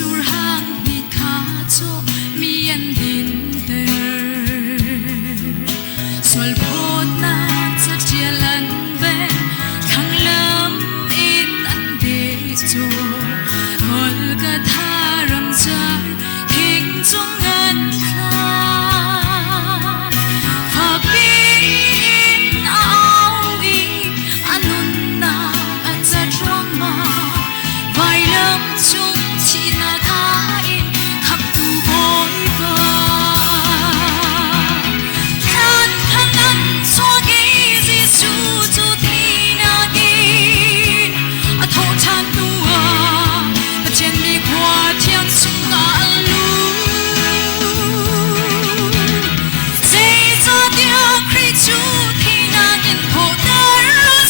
sur hang mi kha cho mi an din ter sol phot na cha chialan ben thang lam in an de cho hol ka tharam char king chung an kha pha bin au i anun na at cha trong ma vai lam chung chi na tha in khap tu boy ba khan khan an so ge Giêsu chu thi na gi a tho chan tu a ba chen mi kwa thiang sung na lu sei cho dia Christ chu thi na gin tho dar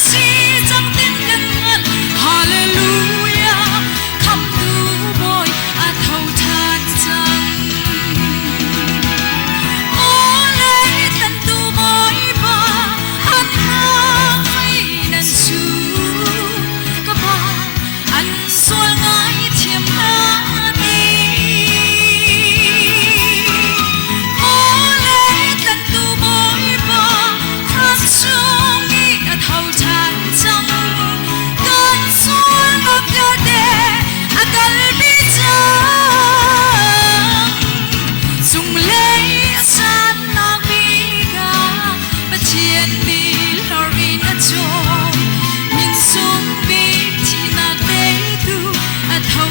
si chang tin kan ngan hallelujah kham tu boy a tho chan chang ole tan tu boy ba an hang hai nan su ka ba an sual ngai thiam na ni ole tan tu boy ba han chung ni a tho chan chang kan sual na pya de a kal bi chang sung lei a san na bi ga ba chien ni lorin a chom min sung bi thi na de tu a tho